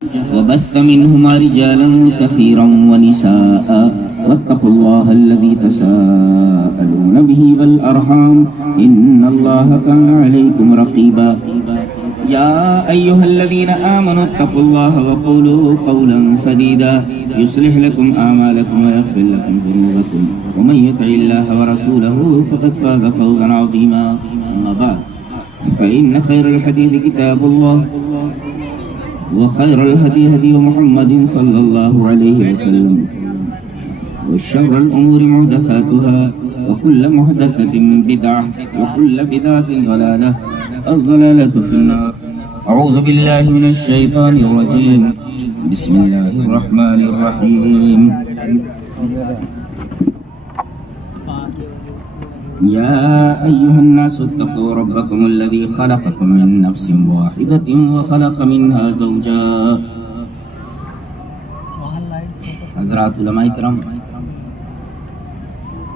وبث منهما رجالا كثيرا ونساء واتقوا الله الذي تساءلون به والأرحام إن الله كان عليكم رقيبا يا أيها الذين آمنوا اتقوا الله وقولوا قولا سديدا يصلح لكم أعمالكم ويغفر لكم ذنوبكم ومن يطع الله ورسوله فقد فاز فوزا عظيما أما بعد فإن خير الحديث كتاب الله وخير الهدي هدي محمد صلى الله عليه وسلم وشر الأمور محدثاتها وكل محدثة بدعة وكل بدعة ضلالة الضلالة في النار. أعوذ بالله من الشيطان الرجيم بسم الله الرحمن الرحيم. يا أيها الناس اتقوا ربكم الذي خلقكم من نفس واحدة وخلق منها زوجا. حضرات علماء کرام،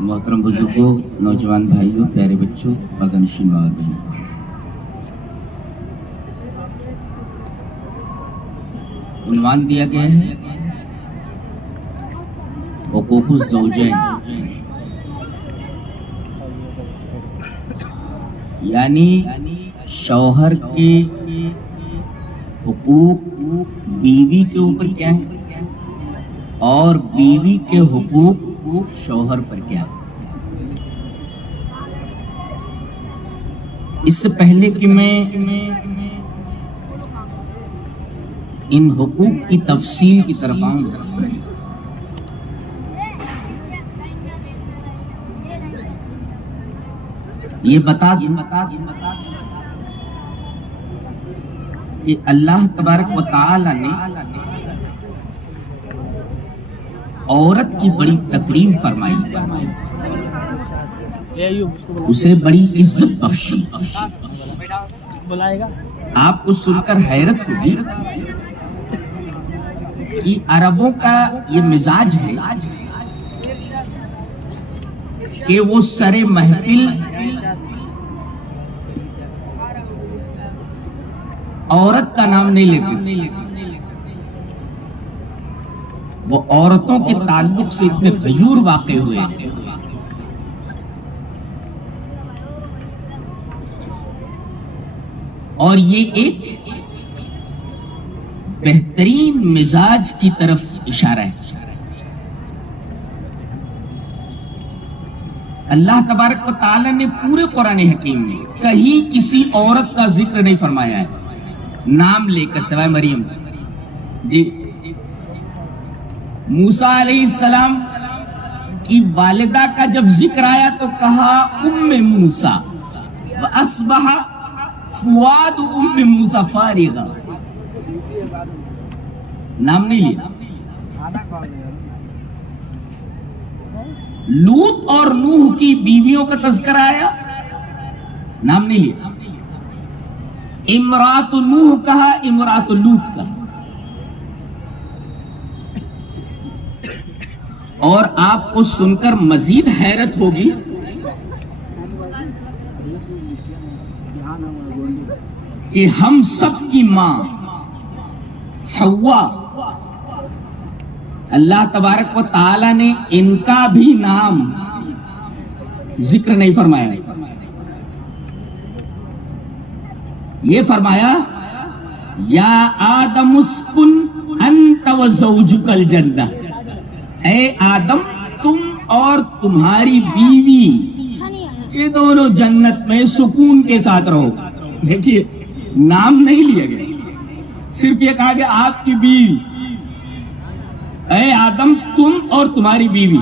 محترم بزرگوں، نوجوان بھائیوں، پیارے بچوں، پردہ-نشین ماں بہنوں، عنوان دیا گیا ہے حقوق الزوجین، یعنی شوہر کے حقوق بیوی کے اوپر کیا ہے اور بیوی کے حقوق شوہر پر کیا ہے. اس سے پہلے کہ میں ان حقوق کی تفصیل کی طرف آؤں، یہ بتا دوں کہ اللہ تبارک و تعالی نے عورت کی بڑی تکریم فرمائی، اسے بڑی عزت بخشی. آپ کو سن کر حیرت ہوگی کہ عربوں کا یہ مزاج ہے کہ وہ سر محفل عورت کا نام نہیں لیتے، وہ عورتوں کے تعلق سے اتنے غیور واقع ہوئے ہیں. اور یہ ایک بہترین مزاج کی طرف اشارہ ہے. اللہ تبارک و تعالی نے پورے قرآن حکیم میں کہیں کسی عورت کا ذکر نہیں فرمایا ہے نام لے کر، سوائے مریم. جی، موسیٰ علیہ السلام کی والدہ کا جب ذکر آیا تو کہا ام موسیٰ، وَأَصْبَحَ فُوَادُ ام موسیٰ فارغا، نام نہیں لیا. لوط اور نوح کی بیویوں کا تذکرہ آیا، نام نہیں لیا. امرات نوح کہا، امرات لوط کہا. اور آپ کو سن کر مزید حیرت ہوگی کہ ہم سب کی ماں حوا، اللہ تبارک و تعالی نے ان کا بھی نام ذکر نہیں فرمایا. یہ فرمایا یا آدم اسکن انت وزوجک الجنہ، اے آدم تم اور تمہاری بیوی یہ دونوں جنت میں سکون کے ساتھ رہو. دیکھیے، نام نہیں لیا گیا، صرف یہ کہا کہ آپ کی بیوی، اے آدم تم اور تمہاری بیوی.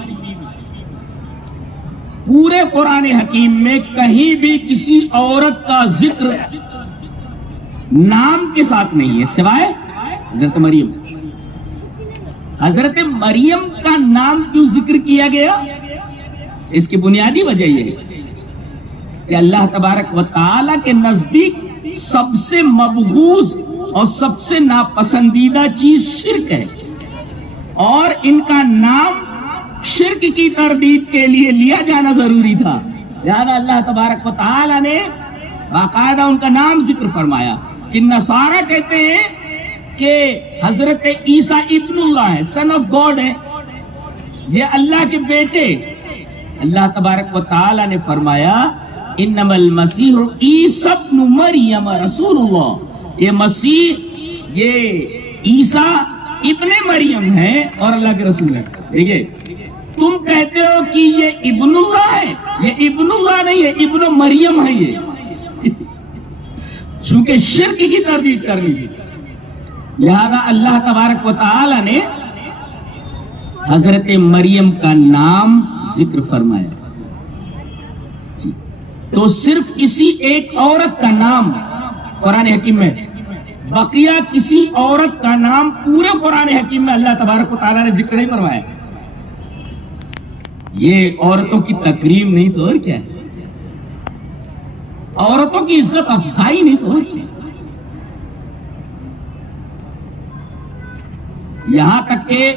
پورے قرآن حکیم میں کہیں بھی کسی عورت کا ذکر نام کے ساتھ نہیں ہے سوائے حضرت مریم. حضرت مریم کا نام کیوں ذکر کیا گیا؟ اس کی بنیادی وجہ یہ ہے کہ اللہ تبارک و تعالی کے نزدیک سب سے مبغوض اور سب سے ناپسندیدہ چیز شرک ہے، اور ان کا نام شرک کی تردید کے لیے لیا جانا ضروری تھا. لہذا اللہ تبارک و تعالی نے باقاعدہ ان کا نام ذکر فرمایا. کہ نصارہ کہتے ہیں کہ حضرت عیسیٰ ابن اللہ ہے، سن آف گاڈ ہے، یہ اللہ کے بیٹے. اللہ تبارک و تعالی نے فرمایا انما المسیح عیسیٰ ابن مریم رسول اللہ، یہ مسیح یہ عیسیٰ ابن مریم ہے اور اللہ کے رسول ہے. دیکھیے تم کہتے ہو کہ یہ ابن اللہ ہے، یہ ابن اللہ نہیں ہے، ابن مریم ہے. یہ چونکہ شرک کی تردید کرنی تھی، لہذا اللہ تبارک و تعالی نے حضرت مریم کا نام ذکر فرمایا. تو صرف اسی ایک عورت کا نام قرآن حکیم میں، بقیہ کسی عورت کا نام پورے قرآن حکیم میں اللہ تبارک و تعالی نے ذکر نہیں فرمایا. یہ عورتوں کی تکریم نہیں تو اور کیا ہے، عورتوں کی عزت افزائی نہیں تو اور کیا. یہاں تک کہ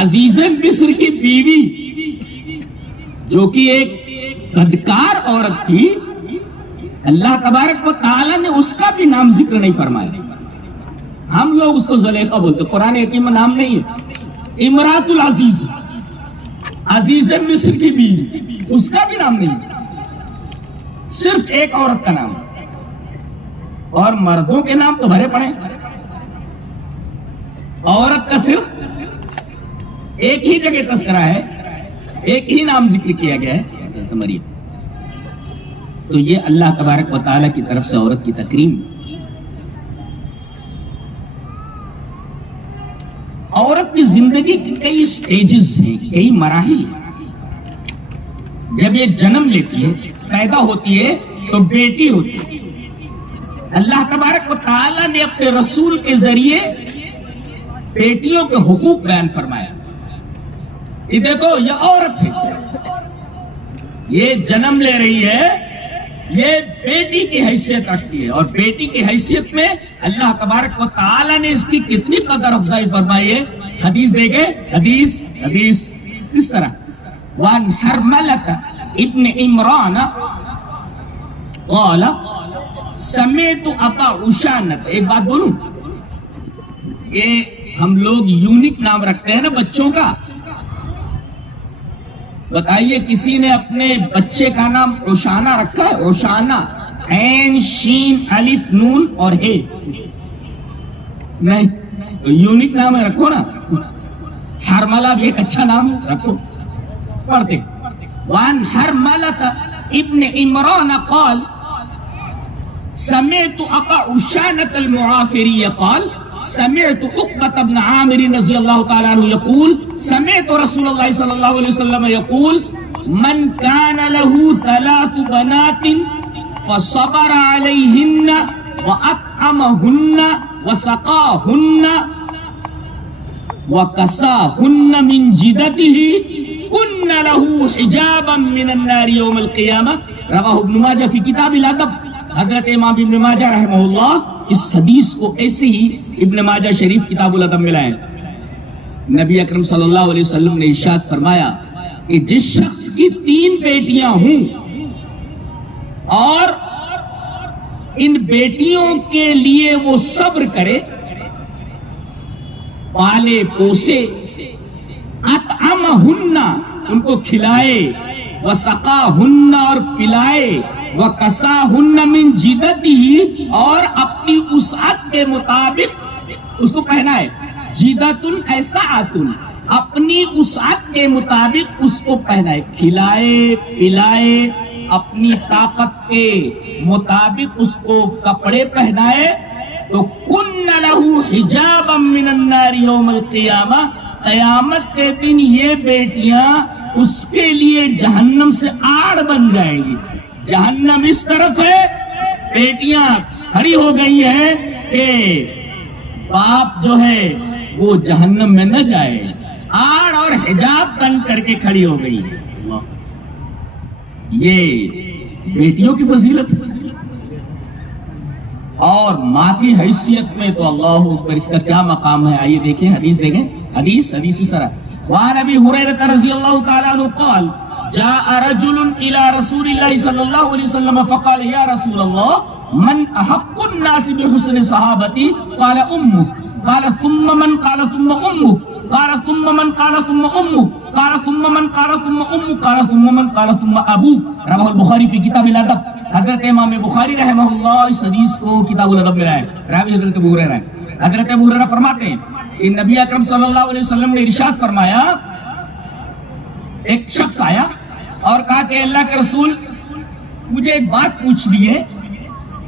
عزیز مصر کی بیوی جو کہ ایک بدکار عورت تھی، اللہ تبارک و تعالی نے اس کا بھی نام ذکر نہیں فرمایا. ہم لوگ اس کو زلیخا بولتے، قرآن حکیم میں نام نہیں ہے. امرات العزیز، عزیز مصر کی بیوی، اس کا بھی نام نہیں ہے، صرف ایک عورت کا نام. اور مردوں کے نام تو بھرے پڑے، عورت کا صرف ایک ہی جگہ تذکرہ ہے، ایک ہی نام ذکر کیا گیا ہے، حضرت مریم. تو یہ اللہ تبارک و تعالی کی طرف سے عورت کی تکریم. عورت کی زندگی کے کئی سٹیجز ہیں، کئی مراحل ہیں. جب یہ جنم لیتی ہے، پیدا ہوتی ہے تو بیٹی ہوتی ہے. اللہ تبارک و تعالی نے اپنے رسول کے ذریعے بیٹیوں کے حقوق بیان فرمایا کہ دیکھو یہ عورت ہے، یہ جنم لے رہی ہے، یہ بیٹی کی حیثیت رکھتی ہے، اور بیٹی کی حیثیت میں اللہ تبارک و تعالی نے اس کی کتنی قدر افزائی فرمائی ہے. حدیث دیکھیں، حدیث اس طرح وان حرملۃ ابن عمران قال سمیت ابا عشانۃ. ایک بات بولوں، یہ ہم لوگ یونیک نام رکھتے ہیں نا بچوں کا. بتائیے کسی نے اپنے بچے کا نام عشانہ رکھا ہے؟ عشانہ، عین شین الف نون اور ہے نہیں، تو یونیک نام ہے، رکھو نا. حرملہ بھی ایک اچھا نام ہے، رکھو. پڑھتے وان حرملۃ ابن عمران قال سمعت ابا عشانۃ المعافری قال سمعت عقبة بن عامر رضی اللہ تعالی عنہ یقول سمعت رسول اللہ صلی اللہ علیہ وسلم یقول من کان له 3 بنات فصبر علیہن وأطعمهن وسقاهن وكساهن من جدته كن له حجابا من النار يوم القيامة. رواہ ابن ماجہ فی کتاب الادب. حضرت امام ابن ماجہ رحمہ اللہ اس حدیث کو ایسے ہی ابن ماجہ شریف کتاب الادب میں لائے. نبی اکرم صلی اللہ علیہ وسلم نے ارشاد فرمایا کہ جس شخص کی 3 بیٹیاں ہوں اور ان بیٹیوں کے لیے وہ صبر کرے، پالے پوسے، اطعمہن ان کو کھلائے، وسقاہن اور پلائے، وکساہن من جدتہ اور اپنی وسعت کے مطابق اس کو پہنائے. جدتن ایسا آتن، اپنی وسعت کے مطابق اس کو پہنائے، کھلائے پلائے، اپنی طاقت کے مطابق اس کو کپڑے پہنائے. تو کن لہ حجابا من النار یوم القیامہ، قیامت کے دن یہ بیٹیاں اس کے لیے جہنم سے آڑ بن جائیں گی. جہنم اس طرف ہے، بیٹیاں کھڑی ہو گئی ہیں کہ باپ جو ہے وہ جہنم میں نہ جائے، آڑ اور حجاب بن کر کے کھڑی ہو گئی ہے. یہ بیٹیوں کی فضیلت ہے. اور ماں کی حیثیت میں تو اللہ اکبر، اس کا کیا مقام ہے. آئیے دیکھیں حدیث دیکھیں، حدیث اس طرح وعن ابی ہریرہ رضی اللہ تعالی عنہ قال جاء رجل الى رسول اللہ صلی اللہ علیہ وسلم فقال یا رسول اللہ من احق الناس بحسن صحابتی قال امک قال ثم من قال ثم امک قال ثم من قال ثم امک قال ثم من قال ثم امک قال ثم من قال ثم ابوک. رواه البخاری فی کتاب الادب. حضرت امام بخاری رحمہ اللہ اس حدیث کو کتاب الادب میں لائے. راوی حضرت ابو ہریرہ ہے. حضرت ابو ہریرہ فرماتے ہیں کہ نبی اکرم صلی اللہ علیہ وسلم نے ارشاد فرمایا، ایک شخص آیا اور کہا کہ اللہ کے رسول مجھے ایک بات پوچھنی ہے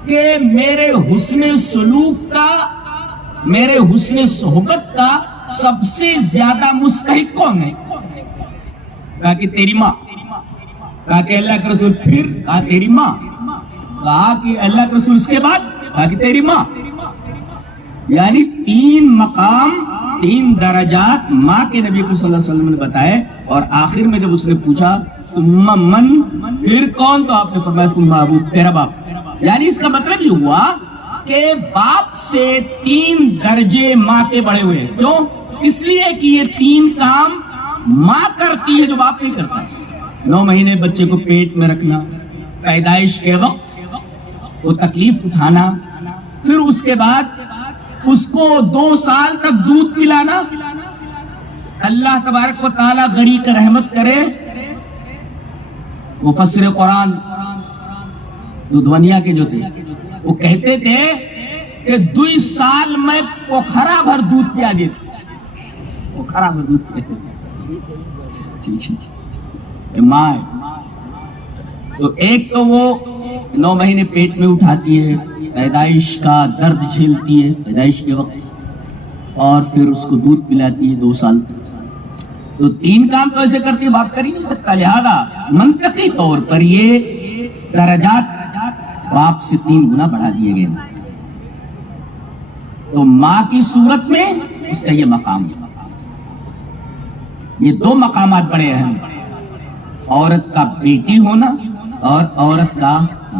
کہ میرے حسن سلوک کا، میرے حسن صحبت کا سب سے زیادہ مستحق کون ہے؟ کہا کہ تیری ماں. کہا کہ اللہ کے رسول پھر؟ کہا تیری ماں. کہا کہ اللہ کے رسول اس کے بعد؟ کہا کہ تیری ماں. یعنی 3 مقام 3 درجات ماں کے نبی صلی اللہ علیہ وسلم نے بتائے، اور آخر میں جب اس نے پوچھا ثم من، پھر کون؟ تو آپ نے فرمایا ثم ابوک، تیرا باپ. یعنی اس کا مطلب یہ ہوا کہ باپ سے 3 درجے ماں کے بڑھے ہوئے. کیوں؟ اس لیے کہ یہ 3 کام ماں کرتی ہے جو باپ نہیں کرتا. 9 مہینے بچے کو پیٹ میں رکھنا، پیدائش کے وقت وہ تکلیف اٹھانا، پھر اس کے بعد اس کو 2 سال تک دودھ پلانا. اللہ تبارک و تعالی غریق رحمت کرے، مفسر قرآن دودھونیا کے جو تھے وہ کہتے تھے کہ 2 سال میں پوکھرا بھر دودھ پیا دیتے. پوکھرا بھر دودھ پیتے ماں. تو ایک تو وہ 9 مہینے پیٹ میں اٹھاتی ہے، پیدائش کا درد جھیلتی ہے پیدائش کے وقت، اور پھر اس کو دودھ پلاتی ہے 2 سال تک. تو 3 کام تو ایسے کرتی ہے باپ کر ہی نہیں سکتا. لہذا منطقی طور پر یہ درجات باپ سے 3 گنا بڑھا دیے گئے. تو ماں کی صورت میں اس کا یہ مقام ہے. یہ 2 مقامات بڑے اہم، عورت کا بیٹی ہونا اور عورت کا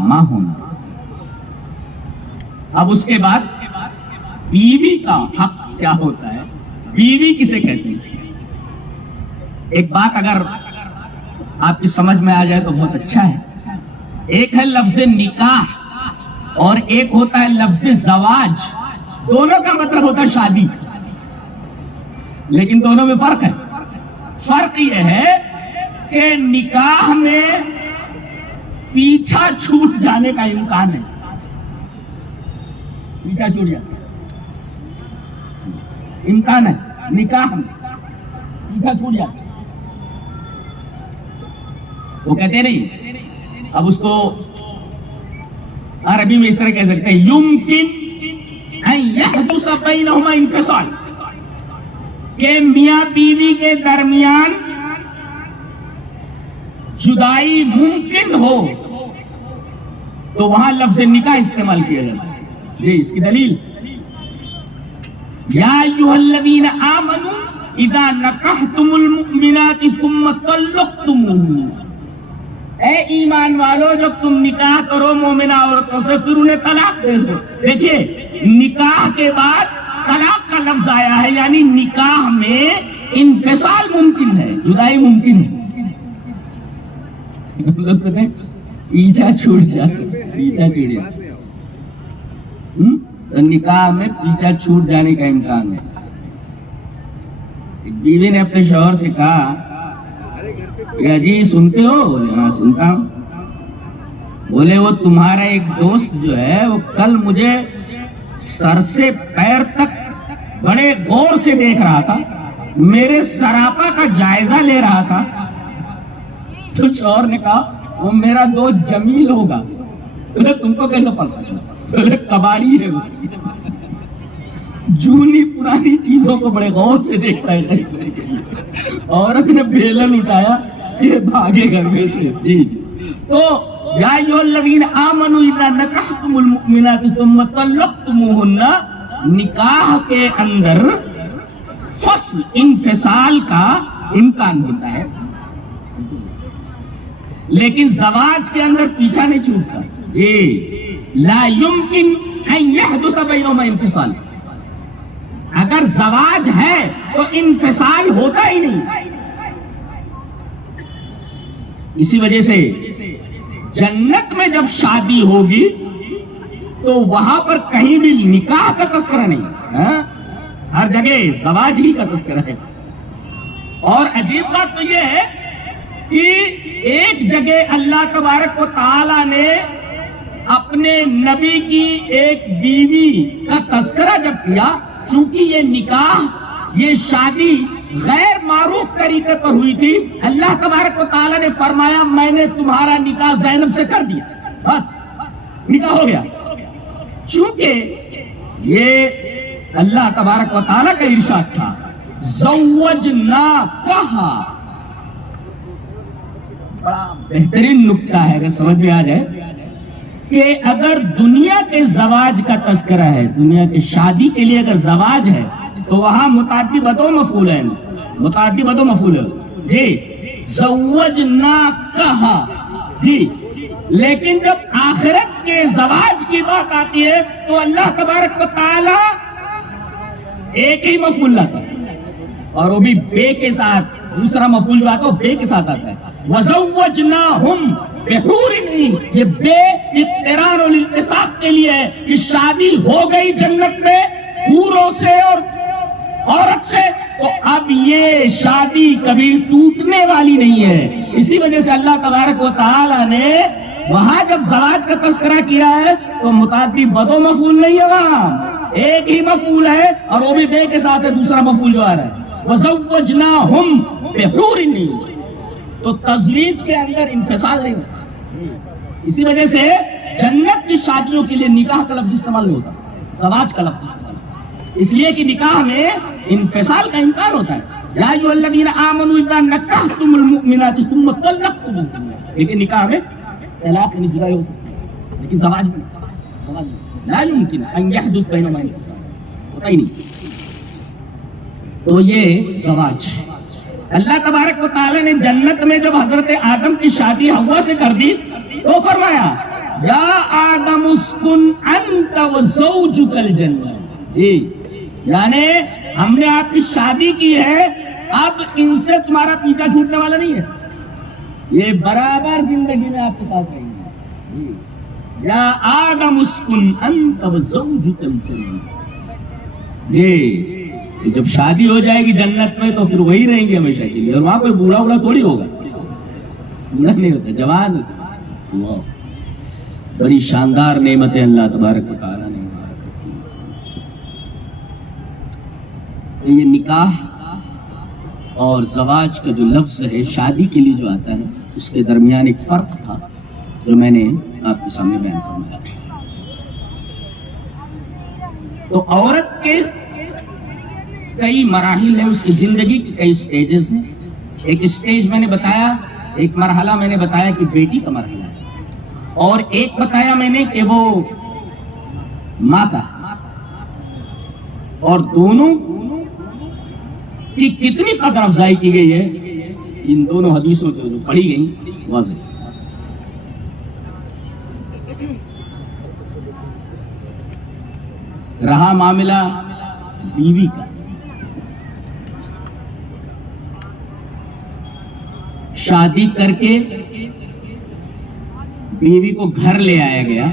ماں ہونا. اب اس کے بعد بیوی کا حق کیا ہوتا ہے، بیوی کسے کہتے ہیں؟ ایک بات اگر آپ کی سمجھ میں آ جائے تو بہت اچھا ہے. ایک ہے لفظ نکاح اور ایک ہوتا ہے لفظ زواج. دونوں کا مطلب ہوتا ہے شادی، لیکن دونوں میں فرق ہے. فرق یہ ہے کہ نکاح میں پیچھا چھوٹ جانے کا امکان ہے. پیچھا چھوٹ جاتا امکان ہے، نکاح میں پیچھا چھوٹ جاتا. وہ کہتے نہیں، اب اس کو عربی میں اس طرح کہہ سکتے ہیں یمکن ان یحدث بینہما انفصال، کہ میاں بیوی کے درمیان جدائی ممکن ہو تو وہاں لفظ نکاح استعمال کیا جاتا ہے. جی اس کی دلیل یا ایھا الذین آمنوا اذا نکحتم المؤمنات ثم طلقتموہن، اے ایمان والو جب تم نکاح کرو مومنہ عورتوں سے پھر انہیں طلاق دے دو. دیکھیے نکاح کے بعد طلاق کا لفظ آیا ہے، یعنی نکاح میں انفصال ممکن ہے، جدائی ممکن ہے. لوگ کہتے ہیں پیچھا چھوٹ جاتا، پیچھا چھوٹ جاتا. نکاح میں پیچھا چھوٹ جانے کا امکان ہے. بیوی نے اپنے شوہر سے کہا کہ جی سنتے ہو؟ بولے ہاں سنتا ہوں. بولے وہ تمہارا ایک دوست جو ہے وہ کل مجھے سر سے پیر تک بڑے غور سے دیکھ رہا تھا، میرے سراپا کا جائزہ لے رہا تھا. تو شوہر نے کہا وہ میرا دوست جمیل ہوگا. بولے تم کو کیسے پڑتا ہے؟ بولے کباڑی ہے وہ، جونی پرانی چیزوں کو بڑے غور سے دیکھتا ہے. عورت نے بیلن اٹھایا، یہ بھاگے گھر میں سے. جی جی. تو یا ایھا الذین آمنوا اذا نکحتم المؤمنات ثم طلقتموہن، نکاح کے اندر فصل انفصال کا امکان ہوتا ہے، لیکن زواج کے اندر پیچھا نہیں چھوٹتا. جی لا يمكن ان يحدث بينهما انفصال. اگر زواج ہے تو انفصال ہوتا ہی نہیں. اسی وجہ سے جنت میں جب شادی ہوگی تو وہاں پر کہیں بھی نکاح کا تذکرہ نہیں ہے، ہر جگہ زواج ہی کا تذکرہ ہے۔ اور عجیب بات تو یہ ہے کہ ایک جگہ اللہ تبارک و تعالی نے اپنے نبی کی ایک بیوی کا تذکرہ جب کیا، چونکہ یہ نکاح، یہ شادی غیر معروف طریقے پر ہوئی تھی، اللہ تبارک و تعالی نے فرمایا میں نے تمہارا نکاح زینب سے کر دیا، بس نکاح ہو گیا۔ چونکہ یہ اللہ تبارک و تعالی کا ارشاد تھا، زوجناکہا، بڑا بہترین نکتہ ہے اگر سمجھ میں آ جائے کہ اگر دنیا کے زواج کا تذکرہ ہے، دنیا کے شادی کے لیے اگر زواج ہے تو وہاں متعدی بدو مفعول ہے، متعدی بدو مفعول ہے جی، زوجناکہا جی۔ لیکن جب آخرت کے زواج کی بات آتی ہے تو اللہ تبارک و تعالی ایک ہی مفعول لاتا ہے، اور وہ بھی بے کے ساتھ، دوسرا مفعول جو آتا ہے وہ بے کے ساتھ آتا ہے، وَزَوَّجْنَاهُمْ بِحُورٍ عِينٍ، یہ بے اقتران اور التصاق کے لیے ہے کہ شادی ہو گئی جنت میں حوروں سے اور عورت سے، تو اب یہ شادی کبھی ٹوٹنے والی نہیں ہے۔ اسی وجہ سے اللہ تبارک و تعالی نے وہاں جب زواج کا تذکرہ کیا ہے تو متعدی بدو مفعول نہیں ہے، وہاں ایک ہی مفعول ہے اور وہ بھی بے کے ساتھ ہے، دوسرا مفعول جو آ رہا ہے وَزَوَّجْنَاهُمْ بِحُورٍ عِينٍ۔ تو تزویج کے اندر انفصال نہیں ہوتا، اسی وجہ سے جنت کی شادیوں کے لیے نکاح کا لفظ استعمال نہیں ہوتا، زواج کا لفظ استعمال ہوتا، اس لیے کہ نکاح میں انفصال کا امکان ہوتا ہے۔ یا ایھا الذین آمنوا اذا نکحتم المؤمنات ثم طلقتموہن، لیکن نکاح میں طلاق یعنی جدائی ہو سکتی ہے، لیکن زواج میں لا يمکن ان يحدث بینہما انفصال، ہوتا ہی نہیں۔ تو یہ زواج اللہ تبارک و تعالی نے جنت میں جب حضرت آدم کی شادی حوا سے کر دی تو فرمایا یا آدم اسکن انت وزوجک الجنہ، جی یعنی ہم نے آپ کی شادی کی ہے، اب ان سے تمہارا پیچھا چھوٹنے والا نہیں ہے، یہ برابر زندگی میں آپ کے ساتھ رہیں گے۔ یا آدم اسکن انت وزوجک الجنہ، جی جب شادی ہو جائے گی جنت میں تو پھر وہی رہیں گے ہمیشہ کے لیے، اور وہاں کوئی بوڑھا بوڑھا تھوڑی ہوگا، بوڑھا نہیں ہوتا، جوان ہوتا۔ اللہ، بڑی شاندار نعمتیں اللہ تبارک و تعالیٰ نے مبارک رکھی۔ یہ نکاح اور زواج کا جو لفظ ہے شادی کے لیے جو آتا ہے اس کے درمیان ایک فرق تھا جو میں نے آپ کے سامنے بیان فرمایا۔ تو عورت کے کئی مراحل ہیں، اس کی زندگی کے کئی سٹیجز ہیں۔ ایک سٹیج میں نے بتایا، ایک مرحلہ میں نے بتایا کہ بیٹی کا مرحلہ ہے، اور ایک بتایا میں نے کہ وہ ماں کا، اور دونوں کی کتنی قدر افزائی کی گئی ہے ان دونوں حدیثوں سے جو پڑھی گئی واضح۔ رہا معاملہ بیوی کا، شادی کر کے بیوی کو گھر لے آیا گیا،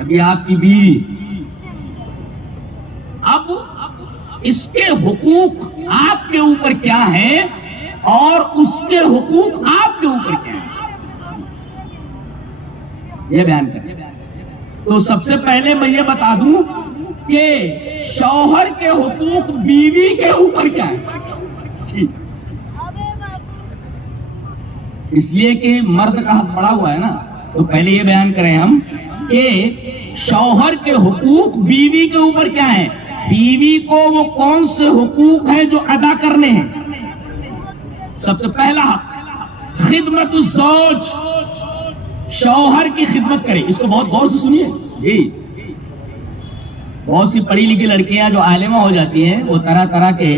ابھی آپ کی بیوی، اب اس کے حقوق آپ کے اوپر کیا ہے اور اس کے حقوق آپ کے اوپر کیا ہے، یہ بیان کریں۔ تو سب سے پہلے میں یہ بتا دوں کہ شوہر کے حقوق بیوی کے اوپر کیا ہے، اس لیے کہ مرد کا حق بڑا ہوا ہے نا، تو پہلے یہ بیان کریں ہم کہ شوہر کے حقوق بیوی کے اوپر کیا ہیں، بیوی کو وہ کون سے حقوق ہیں جو ادا کرنے ہیں۔ سب سے پہلا حق خدمت الزوج، شوہر کی خدمت کرے، اس کو بہت غور سے سنیے جی۔ بہت سی پڑھی لکھی لڑکیاں جو عالمہ ہو جاتی ہیں وہ طرح طرح کے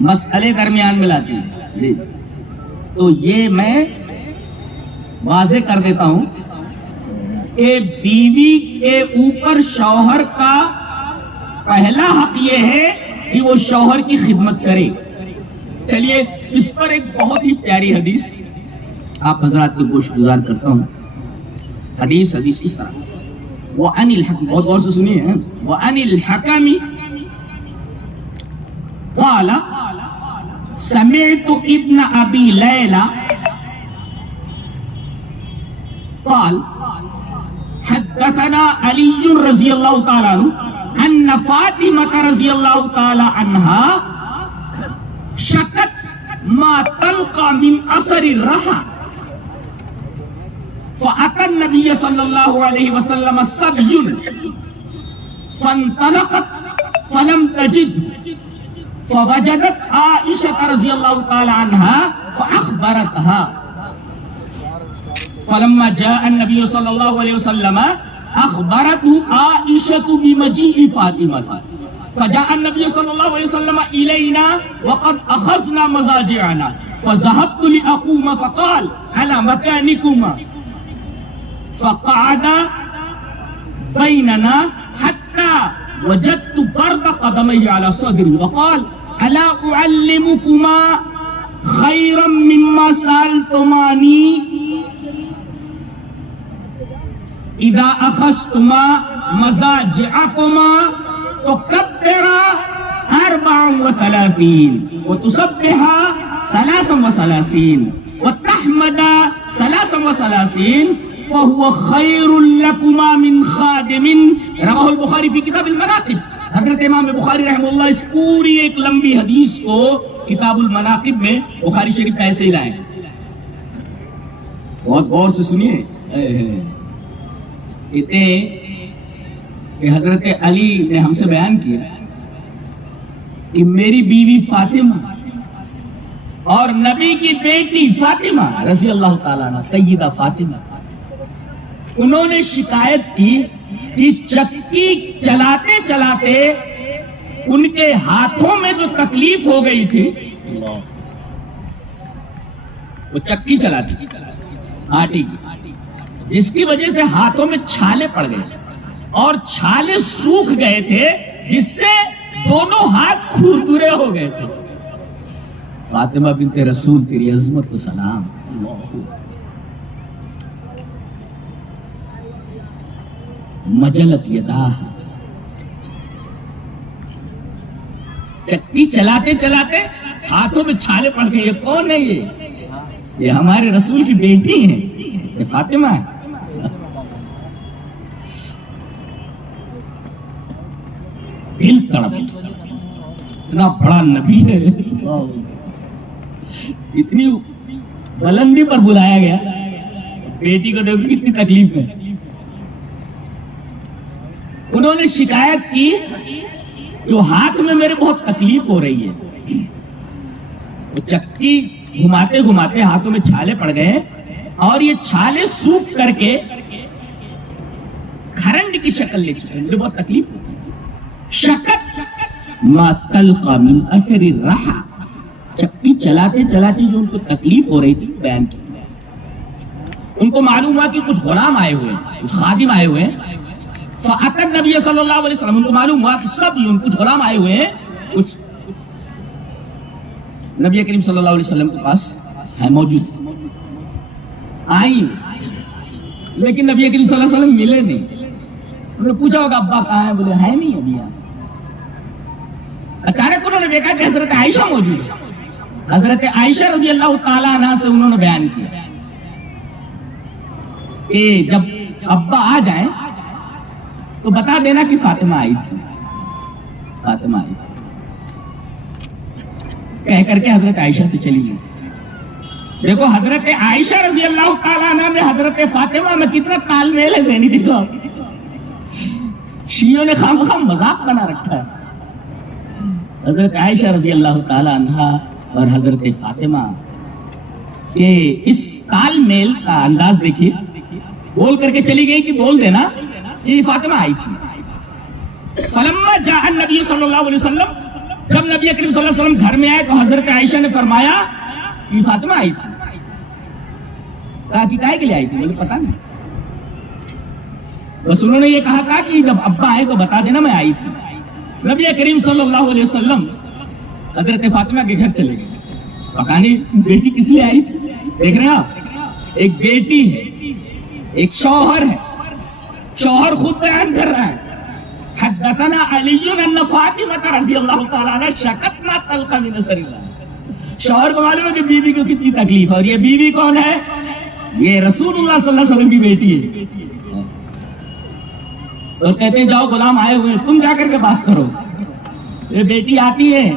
مسئلے درمیان میں لاتی ہیں جی، تو یہ میں واضح کر دیتا ہوں کہ بیوی کے اوپر شوہر کا پہلا حق یہ ہے کہ وہ شوہر کی خدمت کرے۔ چلیے اس پر ایک بہت ہی پیاری حدیث آپ حضرات کو گوش گزار کرتا ہوں۔ حدیث اس طرح وَعَنِ الْحَكْمِ، بہت غور سے سنیے، وَعَنِ الْحَكَمِ قَالَ سَمِعْتُ ابْنَ أَبِي لَيْلَى قال حدثنا علی رضی اللہ تعالیٰ عنہ ان فاطمة رضی اللہ تعالیٰ عنہا شکت ما تلقى من اثر الرحى فأتى النبي صلى الله عليه وسلم سبي فانطلقت فلم تجد فوجدت عائشة رضی اللہ تعالیٰ عنها فأخبرتها فلما جاء النبي صلى الله عليه وسلم أخبرته عائشة بمجيء فاطمة فجاء النبي صلى الله عليه وسلم إلينا وقد أخذنا مضاجعنا فذهبت لأقوم فقال على مكانكما فقعد بيننا حتى وجدت برد قدمي على صدري وقال ألا أعلمكما خيرا مما سألتماني اذا اخذتما مضاجعكما تكبرا 34 وتسبحا 33 وتحمدا 33 فهو خير لكما من خادم رواه البخاری فی کتاب المناقب. حضرت امام بخاری رحمہ اللہ اس پوری ایک لمبی حدیث کو کتاب المناقب میں بخاری شریف میں ایسے ہی لائیں. بہت غور سے سنیے. کہتے کہ حضرت علی نے ہم سے بیان کیا کہ میری بیوی فاطمہ اور نبی کی بیٹی فاطمہ رضی اللہ تعالیٰ عنہ سیدہ فاطمہ انہوں نے شکایت کی کہ چکی چلاتے چلاتے ان کے ہاتھوں میں جو تکلیف ہو گئی تھی، وہ چکی چلاتی آٹے کی، جس کی وجہ سے ہاتھوں میں چھالے پڑ گئے اور چھالے سوکھ گئے تھے، جس سے دونوں ہاتھ کھردرے ہو گئے تھے. فاطمہ بنت رسول تیری عظمت کو سلام. مجلت یداہ، چکی چلاتے چلاتے ہاتھوں میں چھالے پڑ گئے. یہ کون ہے؟ یہ ہمارے رسول کی بیٹی ہیں، یہ فاطمہ ہے. دل تڑپ، اتنا بڑا نبی ہے، اتنی بلندی پر بلایا گیا، بیٹی کو دیکھو کتنی تکلیف ہے. انہوں نے شکایت کی جو ہاتھ میں میرے بہت تکلیف ہو رہی ہے. وہ چکی گھماتے گھماتے ہاتھوں میں چھالے پڑ گئے اور یہ چھالے سوکھ کر کے کھرنڈ کی شکل لے چکے، مجھے بہت تکلیف ہوتی ہے. شکت ما تلقى من اثر الرحى، چکی چلاتے چلاتے جو ان کو تکلیف ہو رہی تھی بیان کی. ان کو معلوم ہوا کہ کچھ غلام آئے ہوئے ہیں، کچھ خادم آئے ہوئے ہیں. فأتى النبي صلی اللہ علیہ وسلم، ان کو معلوم ہوا کہ سب کچھ غلام آئے ہوئے ہیں، کچھ نبی کریم صلی اللہ علیہ وسلم کے پاس ہے موجود. آئی لیکن نبی کریم صلی اللہ علیہ وسلم ملے نہیں. انہوں نے پوچھا ہوگا ابا کہاں ہے؟ بولے ہے نہیں ابھی یہاں. اچانک انہوں نے دیکھا کہ حضرت عائشہ موجود ہے. حضرت عائشہ رضی اللہ تعالیٰ عنہ سے انہوں نے بیان کیا کہ جب ابا آ جائیں تو بتا دینا کہ فاطمہ آئی تھی. فاطمہ آئی تھی کہہ کر کے حضرت عائشہ سے چلی گئی. دیکھو حضرت عائشہ رضی اللہ تعالیٰ عنہ میں حضرت فاطمہ میں کتنا تال میل ہے. ذہنی دیکھو، شیعوں نے خام خام مذاق بنا رکھا ہے. حضرت عائشہ رضی اللہ تعالیٰ عنہ اور حضرت فاطمہ کہ اس تال میل کا انداز دیکھیے. بول کر کے چلی گئی کہ بول دینا کہ فاطمہ آئی تھی. فلما جاء النبی صلی اللہ علیہ وسلم، جب نبی کریم صلی اللہ علیہ وسلم گھر میں آئے تو حضرت عائشہ نے فرمایا کہ فاطمہ آئی تھی. کہا کہ کائے کے لیے آئی تھی؟ مجھے پتا نہیں، بس انہوں نے یہ کہا تھا کہ جب ابا آئے تو بتا دینا میں آئی تھی. نبی کریم صلی اللہ علیہ وسلم حضرت فاطمہ کے گھر چلے گئے. پتا نہیں بیٹی کس لیے آئی تھی. دیکھ رہے ہیں آپ، ایک بیٹی ہے، ایک شوہر ہے، شوہر خود بیان کر رہا ہے حدثنا علی ان فاطمہ رضی اللہ تعالی عنہا شکت ما تلقى من نظر اللہ. شوہر کو معلوم ہے کہ بیوی کو کتنی تکلیف ہے، اور یہ بیوی کون ہے؟ یہ رسول اللہ صلی اللہ علیہ وسلم کی بیٹی ہے. اور کہتے ہیں جاؤ غلام آئے ہوئے تم جا کر کے بات کرو. یہ بیٹی آتی ہے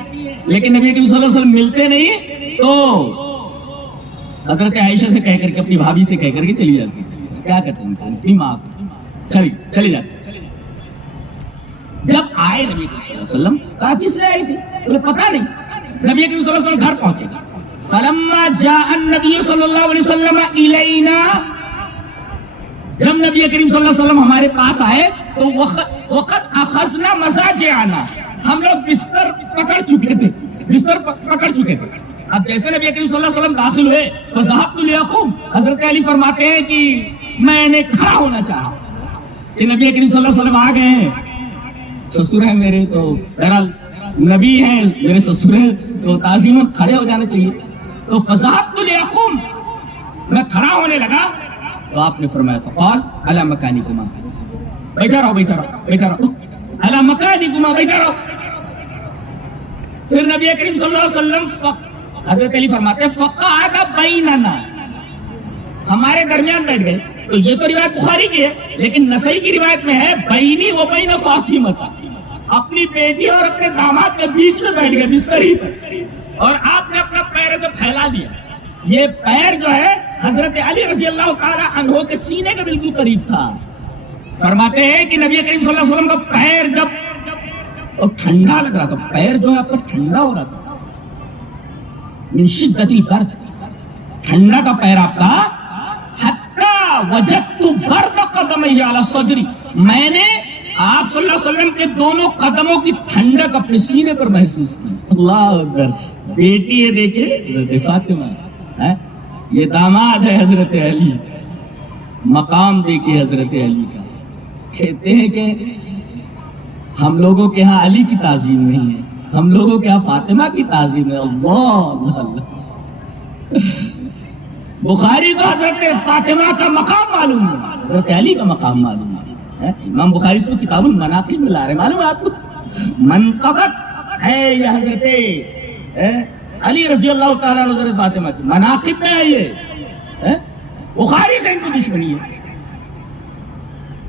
لیکن نبی کریم صلی اللہ علیہ وسلم ملتے نہیں تو حضرت عائشہ سے کہہ کر کے اپنی بھابھی سے کہہ کر کے چلی جاتی. کیا کہتے ہیں اپنی ماں چلی جاتی. جب آئے نبی کریم صلی اللہ علیہ وسلم کہا کس نے آئی تھی؟ بولے پتہ نہیں. نبی کریم صلی اللہ علیہ وسلم گھر پہنچے. فلما جاء النبی صلی اللہ علیہ وسلم الینا، جب نبی کریم صلی اللہ علیہ وسلم ہمارے پاس آئے تو وقت اخذنا مضاجعنا، ہم لوگ بستر پکڑ چکے تھے. اب جیسے نبی کریم صلی اللہ علیہ وسلم داخل ہوئے فذهبت لیقوم، حضرت علی فرماتے ہیں کہ میں نے کھڑا ہونا چاہا کہ نبی کریم صلی اللہ علیہ وسلم آ گئے ہیں، سسر ہے میرے تو بہرحال نبی ہیں میرے سسر ہیں تو تعظیم کھڑے ہو جانا چاہیے. تو فذهبت لیقوم، میں کھڑا ہونے لگا تو آپ نے فرمایا فقال علی مکانکما، بیٹھا رہو علی مکانکما، بیٹھا رہو. پھر نبی کریم صلی اللہ علیہ وسلم حضرت علی فرماتے ہیں فقعد بیننا، ہمارے درمیان بیٹھ گئے. تو یہ تو روایت بخاری کی ہے لیکن نسائی کی روایت میں ہے بینی و بین فاطمہ، اپنی بیٹی اور اپنے داماد کے بیچ میں بیٹھ گئے بستر ہی پر، اور آپ نے اپنا پیر سے پھیلا دیا. یہ پیر جو ہے حضرت علی رضی اللہ تعالی عنہ کے سینے کے بالکل قریب تھا. فرماتے ہیں کہ نبی کریم صلی اللہ علیہ وسلم کا پیر جب اور ٹھنڈا لگ رہا تھا، پیر جو ہے آپ کا ٹھنڈا ہو رہا تھا من شدت البرد، ٹھنڈا کا پیر آپ کا. حتی وجدت برد قدمی علی صدری، میں نے آپ صلی اللہ علیہ وسلم کے دونوں قدموں کی ٹھنڈک اپنے سینے پر محسوس کی. اللہ اکبر. بیٹی ہے دیکھیں حضرت فاطمہ، یہ داماد ہے حضرت علی. مقام دیکھیں حضرت علی کا. کہتے ہیں کہ ہم لوگوں کے ہاں علی کی تعظیم نہیں ہے، ہم لوگوں کے ہاں فاطمہ کی تعظیم ہے. اللہ اللہ. بخاری کو حضرت فاطمہ کا مقام معلوم ہے، حضرت علی کا مقام معلوم ہے. امام بخاری اس کو کتاب المناقب میں لا رہے. معلوم ہے آپ کو منقبت ہے یہ حضرت علی رضی اللہ تعالیٰ عنہ حضرت فاطمہ کی مناقب میں ہے. یہ بخاری سے ان کو دشمنی ہے،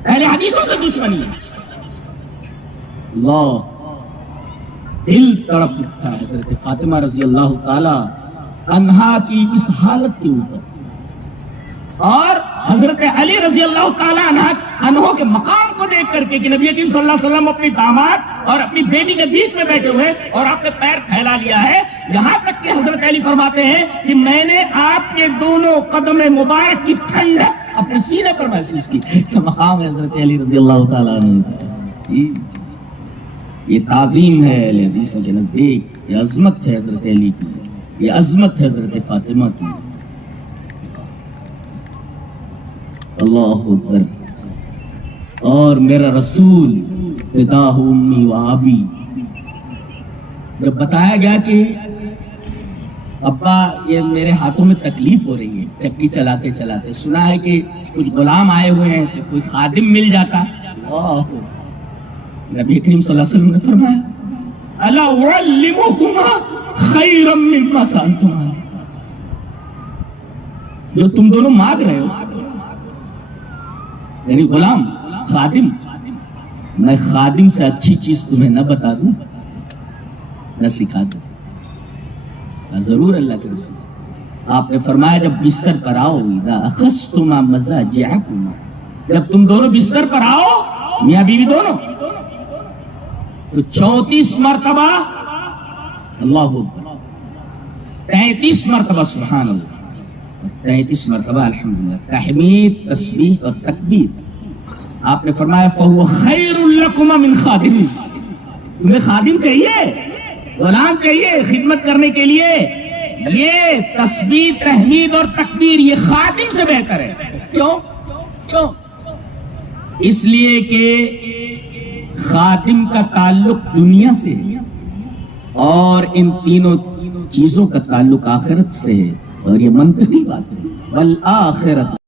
اہل حدیثوں سے دشمنی ہے. اللہ دل تڑپ اٹھا حضرت فاطمہ رضی اللہ تعالی عنہا کی اس حالت کے اوپر، اور حضرت علی رضی اللہ تعالی عنہ کے مقام کو دیکھ کر کے کہ نبی کریم صلی اللہ علیہ وسلم اپنی داماد اور اپنی بیٹی کے بیچ میں بیٹھے ہوئے اور آپ نے پیر پھیلا لیا ہے. یہاں تک کہ حضرت علی فرماتے ہیں کہ میں نے آپ کے دونوں قدم مبارک کی ٹھنڈک اپنے سینے پر محسوس کی. مقام ہے حضرت علی رضی اللہ تعالی عنہ. یہ تعظیم ہے اہل حدیثوں کے نزدیک، یہ عظمت ہے حضرت علی کی، یہ عظمت ہے حضرت فاطمہ کی. اللہ اکبر. اور میرا رسول فداہ امی و ابی، جب بتایا گیا کہ ابا یہ میرے ہاتھوں میں تکلیف ہو رہی ہے چکی چلاتے چلاتے، سنا ہے کہ کچھ غلام آئے ہوئے ہیں کہ کوئی خادم مل جاتا. نبی کریم صلی اللہ علیہ وسلم نے فرمایا الا اعلمہما خیرا مما سألتما، جو تم دونوں مانگ رہے ہو یعنی غلام خادم، میں خادم سے اچھی چیز تمہیں نہ بتا دوں نہ سکھا دوں. ضرور اللہ کے رسول. آپ نے فرمایا جب بستر پر آؤ اذا اخذتما مضاجعکما، جب تم دونوں بستر پر آؤ میاں بیوی دونوں تو 34 مرتبہ اللہ اکبر، 33 مرتبہ سبحان اللہ، 33 مرتبہ الحمدللہ، تحمید تسبیح اور تکبیر. آپ نے فرمایا فَهُوَ خَيْرٌ لَكُمَا مِنْ خَادِمٍ، تمہیں خادم چاہیے، غلام چاہیے خدمت کرنے کے لیے، یہ تسبیح تحمید اور تکبیر یہ خادم سے بہتر ہے. کیوں؟ اس لیے کہ خادم کا تعلق دنیا سے ہے اور ان تینوں چیزوں کا تعلق آخرت سے ہے، اور یہ منطقی بات ہے. والآخرت